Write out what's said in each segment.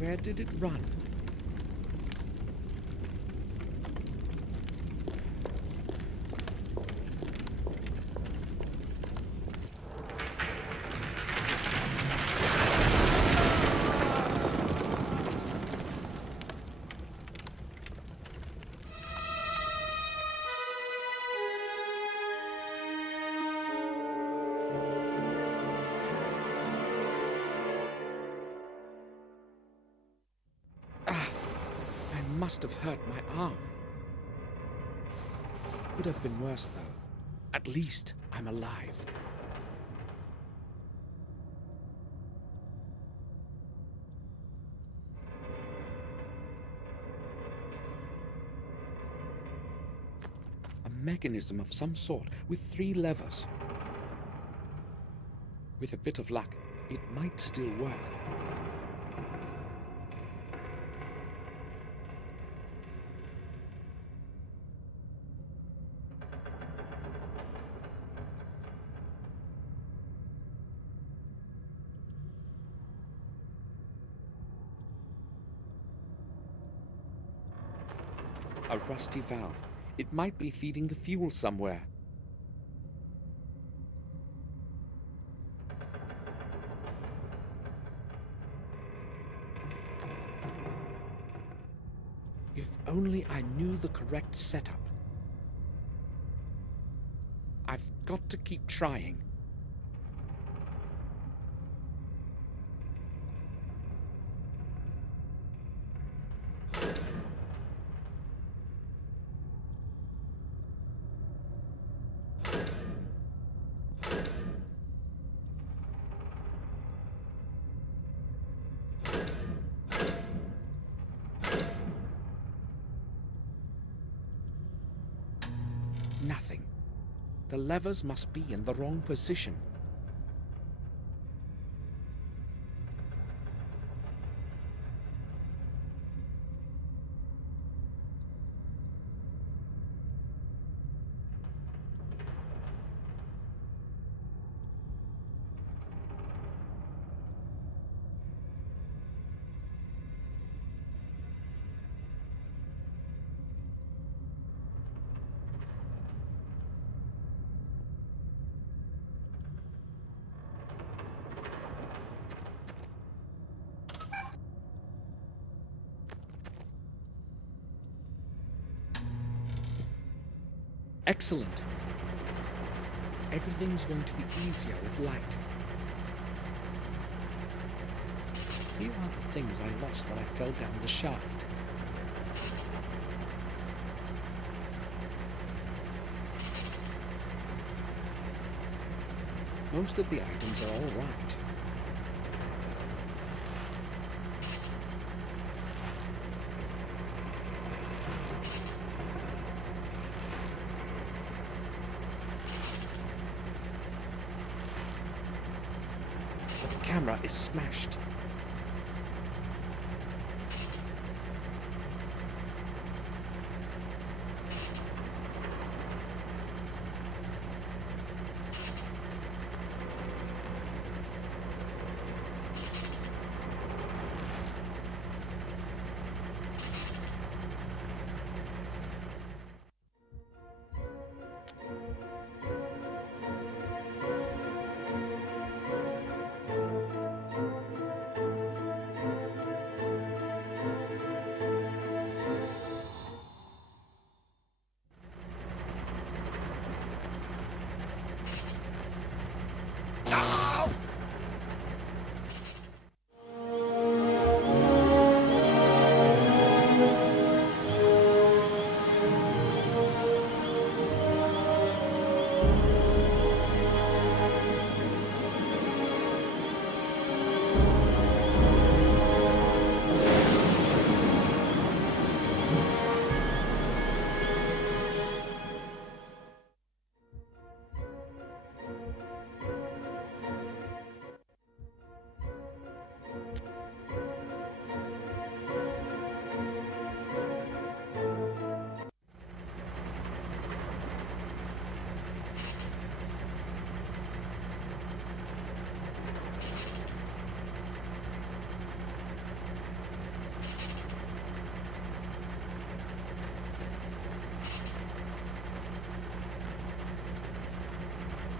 Where did it run? I must have hurt my arm. Could have been worse, though. At least I'm alive. A mechanism of some sort with 3 levers. With a bit of luck, it might still work. A rusty valve. It might be feeding the fuel somewhere. If only I knew the correct setup. I've got to keep trying. Nothing. The levers must be in the wrong position. Excellent. Everything's going to be easier with light. Here are the things I lost when I fell down the shaft. Most of the items are all right. The camera is smashed.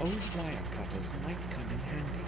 Old wire cutters might come in handy.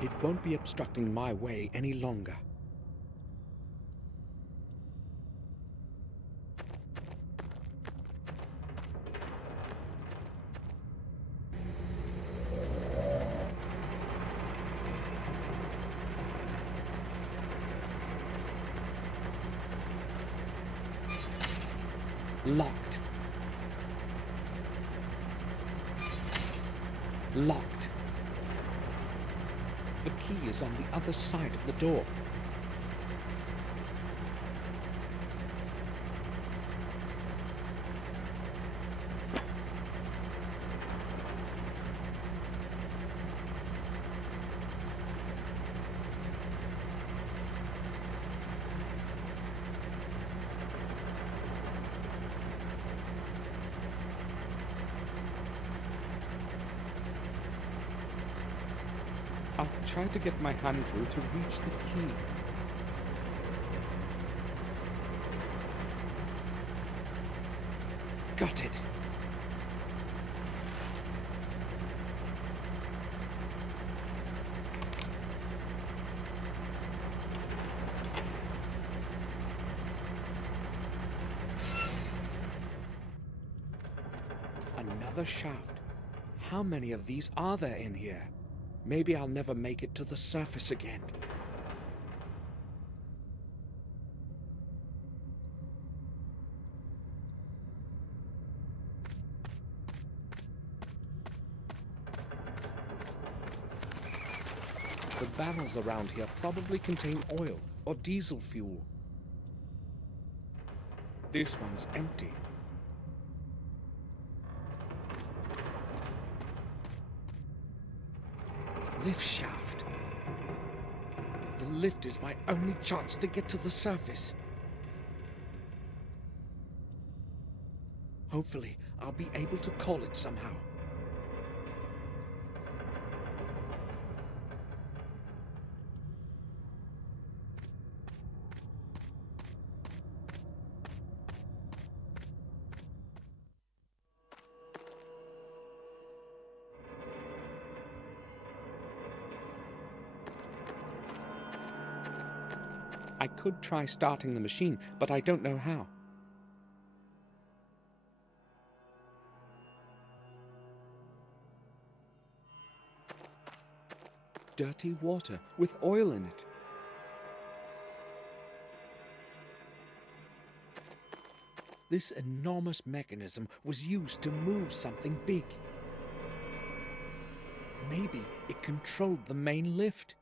It won't be obstructing my way any longer. Locked. Locked. The key is on the other side of the door. I'll try to get my hand through to reach the key. Got it. Another shaft. How many of these are there in here? Maybe I'll never make it to the surface again. The barrels around here probably contain oil or diesel fuel. This one's empty. Lift shaft. The lift is my only chance to get to the surface. Hopefully, I'll be able to call it somehow. I could try starting the machine, but I don't know how. Dirty water with oil in it. This enormous mechanism was used to move something big. Maybe it controlled the main lift.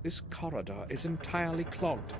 This corridor is entirely clogged.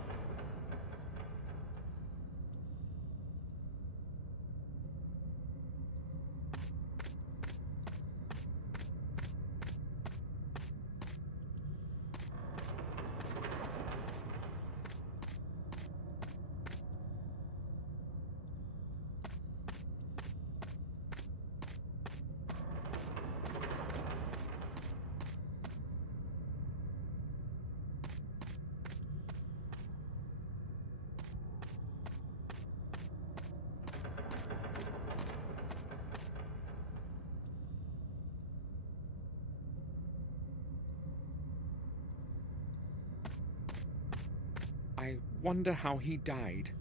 I wonder how he died.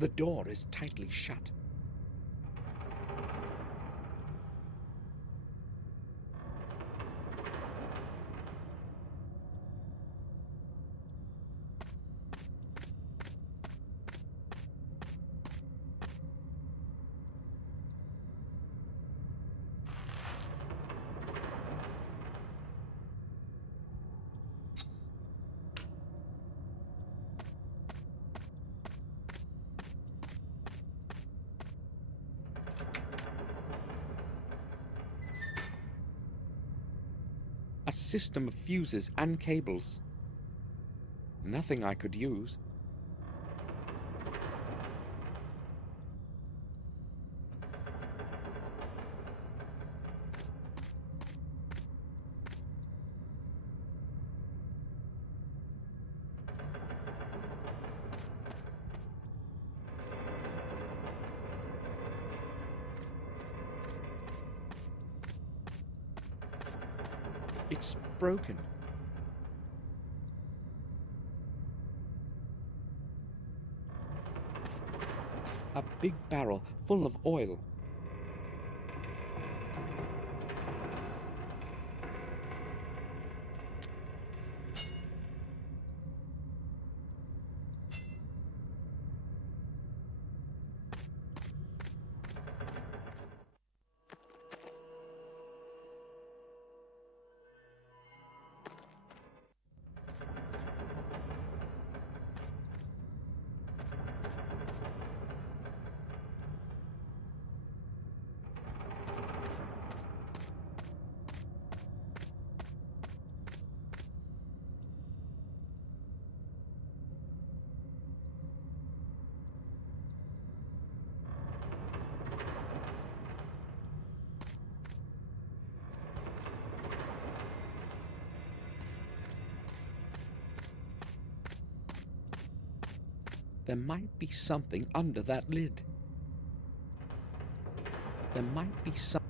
The door is tightly shut. A system of fuses and cables. Nothing I could use. It's broken. A big barrel full of oil. There might be something under that lid. There might be some...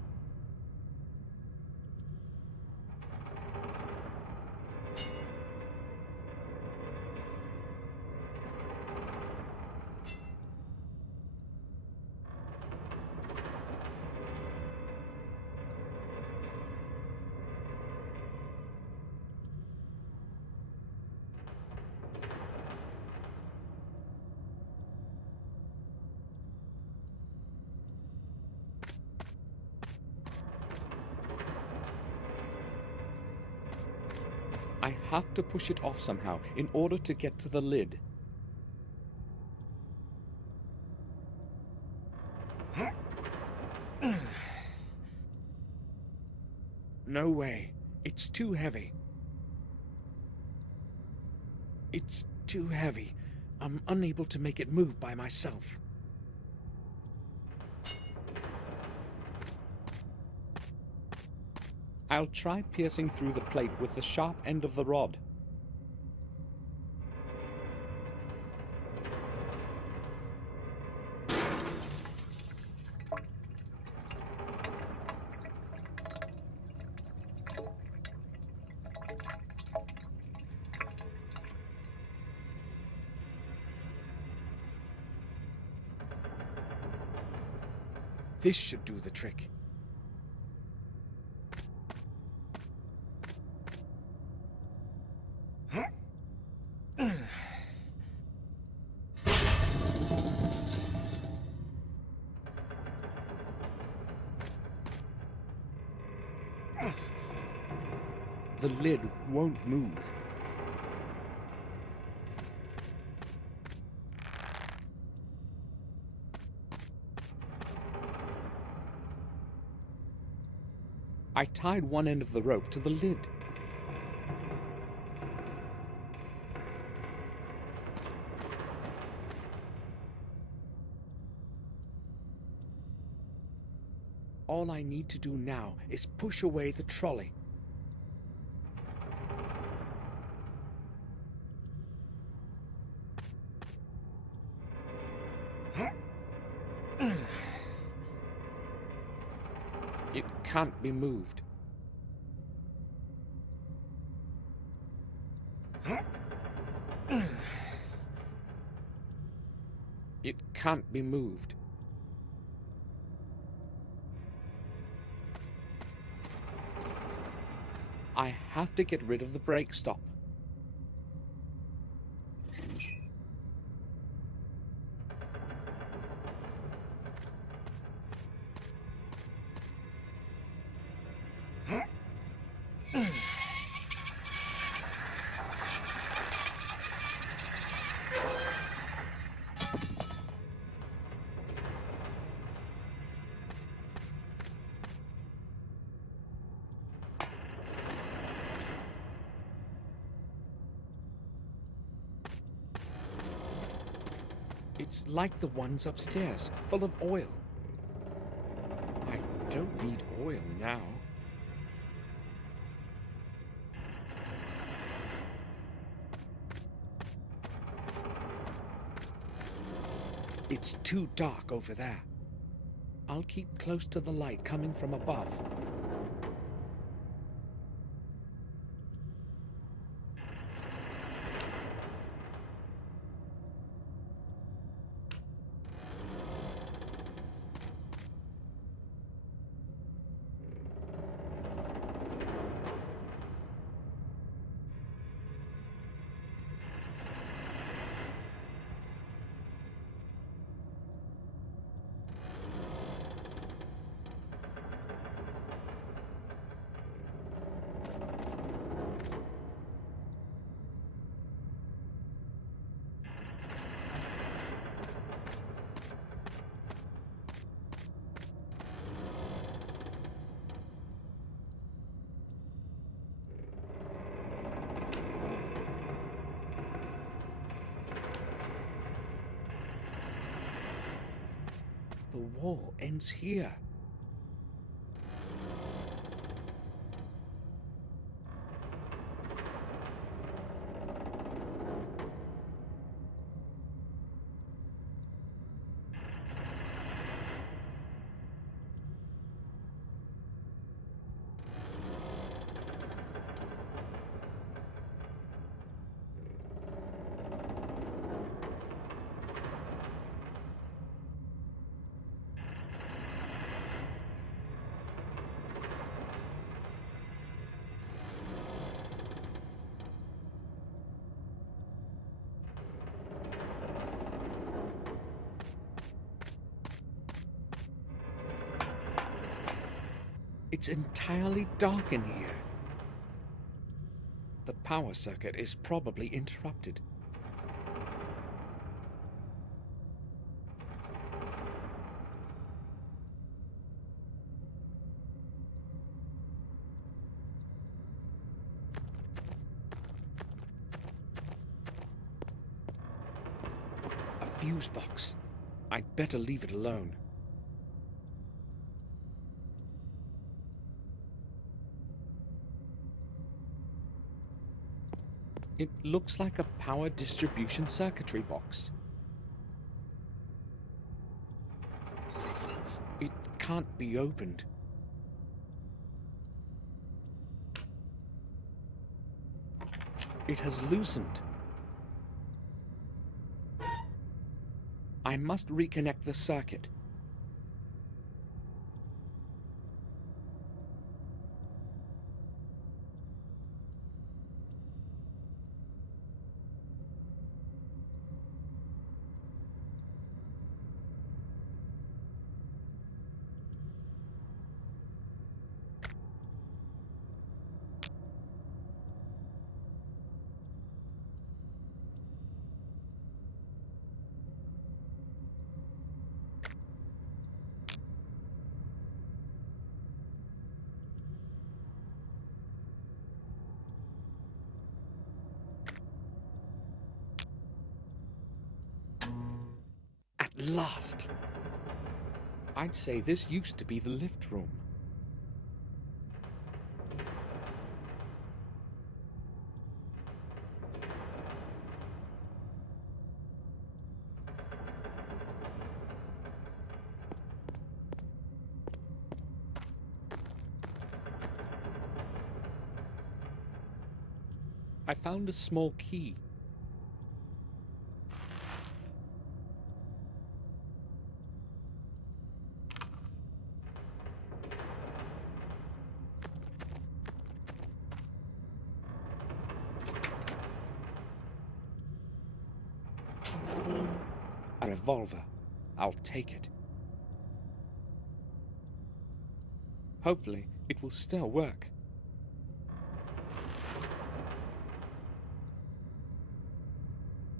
I have to push it off somehow in order to get to the lid. No way. It's too heavy. It's too heavy. I'm unable to make it move by myself. I'll try piercing through the plate with the sharp end of the rod. This should do the trick. The lid won't move. I tied one end of the rope to the lid. All I need to do now is push away the trolley. It can't be moved. It can't be moved. I have to get rid of the brake stop. It's like the ones upstairs, full of oil. I don't need oil now. It's too dark over there. I'll keep close to the light coming from above. The wall ends here. It's entirely dark in here. The power circuit is probably interrupted. A fuse box. I'd better leave it alone. It looks like a power distribution circuitry box. It can't be opened. It has loosened. I must reconnect the circuit. At last! I'd say this used to be the lift room. I found a small key. A revolver. I'll take it. Hopefully, it will still work.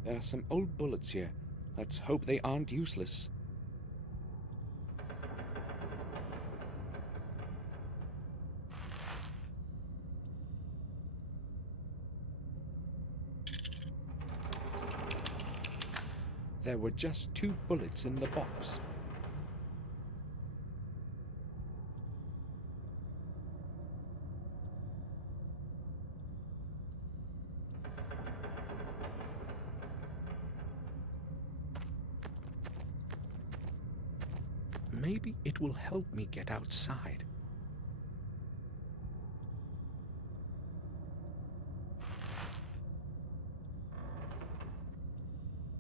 There are some old bullets here. Let's hope they aren't useless. There were just 2 bullets in the box. Maybe it will help me get outside.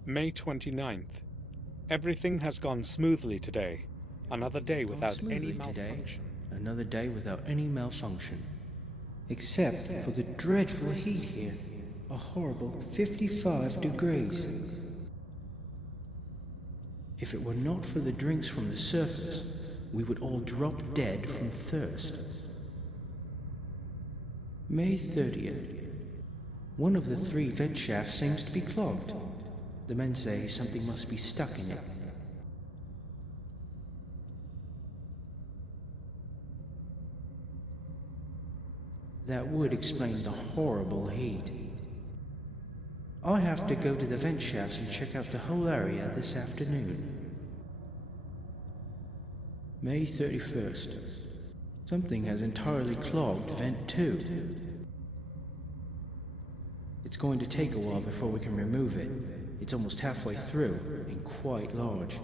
May 29th. Everything has gone smoothly today. Another day without any malfunction. Another day without any malfunction. Except for the dreadful heat here. A horrible 55 degrees. If it were not for the drinks from the surface, we would all drop dead from thirst. May 30th. One of the 3 vent shafts seems to be clogged. The men say something must be stuck in it. That would explain the horrible heat. I have to go to the vent shafts and check out the whole area this afternoon. May 31st. Something has entirely clogged vent 2. It's going to take a while before we can remove it. It's almost halfway through and quite large.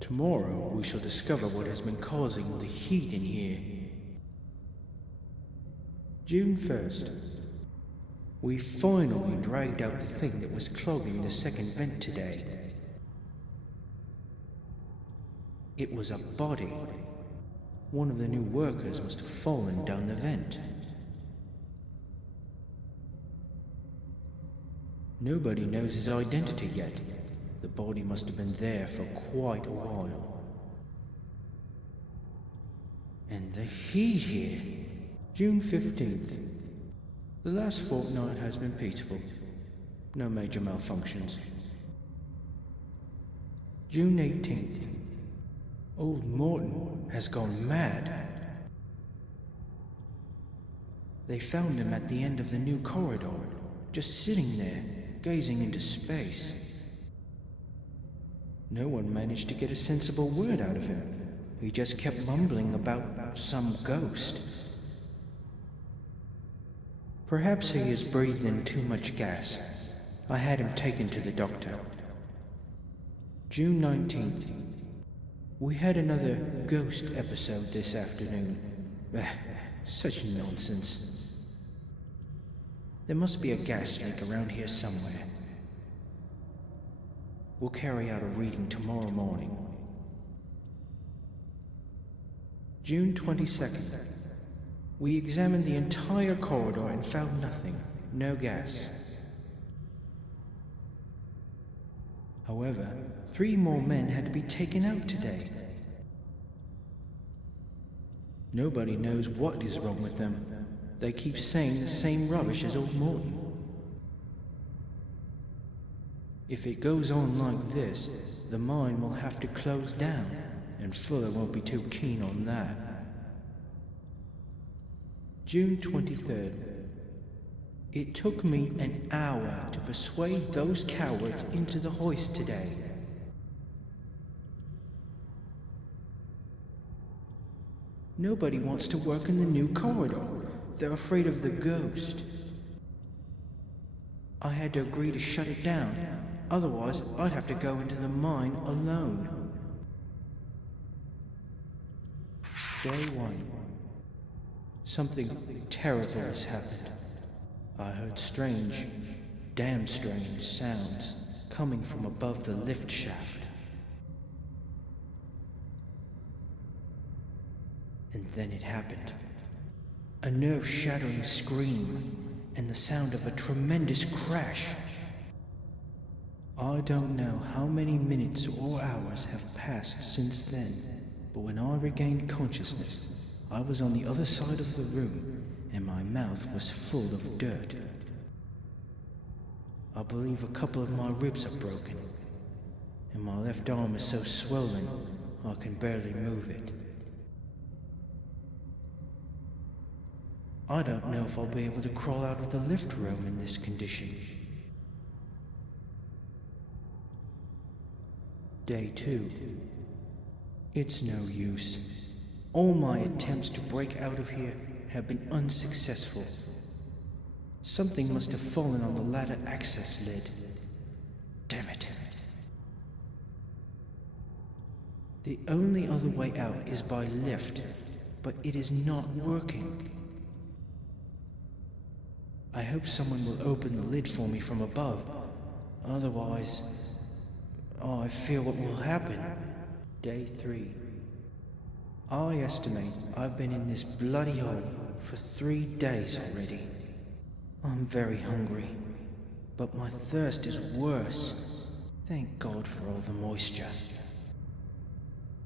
Tomorrow we shall discover what has been causing the heat in here. June 1st. We finally dragged out the thing that was clogging the second vent today. It was a body. One of the new workers must have fallen down the vent. Nobody knows his identity yet. The body must have been there for quite a while. And the heat here. June 15th. The last fortnight has been peaceful. No major malfunctions. June 18th. Old Morton has gone mad. They found him at the end of the new corridor, just sitting there, gazing into space. No one managed to get a sensible word out of him. He just kept mumbling about some ghost. Perhaps he has breathed in too much gas. I had him taken to the doctor. June 19th. We had another ghost episode this afternoon. Such nonsense. There must be a gas leak around here somewhere. We'll carry out a reading tomorrow morning. June 22nd. We examined the entire corridor and found nothing. No gas. However, 3 more men had to be taken out today. Nobody knows what is wrong with them. They keep saying the same rubbish as old Morton. If it goes on like this, the mine will have to close down, and Fuller won't be too keen on that. June 23rd. It took me an hour to persuade those cowards into the hoist today. Nobody wants to work in the new corridor. They're afraid of the ghost. I had to agree to shut it down. Otherwise, I'd have to go into the mine alone. Day 1. Something terrible has happened. I heard strange, damn strange sounds coming from above the lift shaft. And then it happened. A nerve-shattering scream and the sound of a tremendous crash. I don't know how many minutes or hours have passed since then, but when I regained consciousness, I was on the other side of the room and my mouth was full of dirt. I believe a couple of my ribs are broken, and my left arm is so swollen I can barely move it. I don't know if I'll be able to crawl out of the lift room in this condition. Day 2. It's no use. All my attempts to break out of here have been unsuccessful. Something must have fallen on the ladder access lid. Damn it. The only other way out is by lift, but it is not working. I hope someone will open the lid for me from above. Otherwise, I fear what will happen. Day 3. I estimate I've been in this bloody hole for 3 days already. I'm very hungry, but my thirst is worse. Thank God for all the moisture.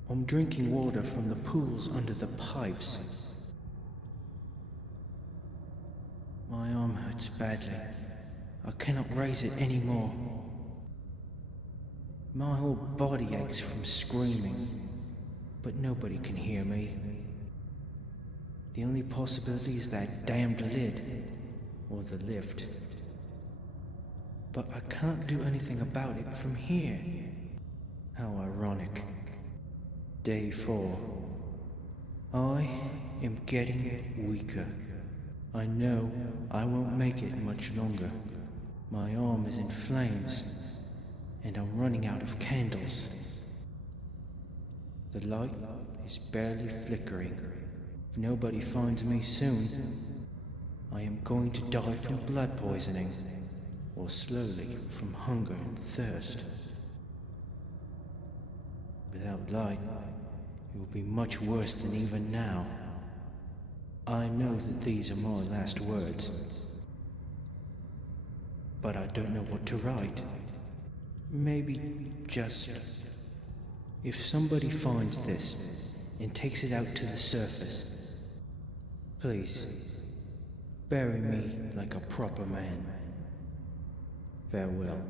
I'm drinking water from the pools under the pipes. My arm hurts badly. I cannot raise it anymore. My whole body aches from screaming, but nobody can hear me. The only possibility is that damned lid, or the lift. But I can't do anything about it from here. How ironic. Day 4. I am getting weaker. I know I won't make it much longer. My arm is in flames, and I'm running out of candles. The light is barely flickering. If nobody finds me soon, I am going to die from blood poisoning, or slowly from hunger and thirst. Without light, it will be much worse than even now. I know that these are my last words, but I don't know what to write. Maybe just, if somebody finds this and takes it out to the surface, please, bury me like a proper man. Farewell.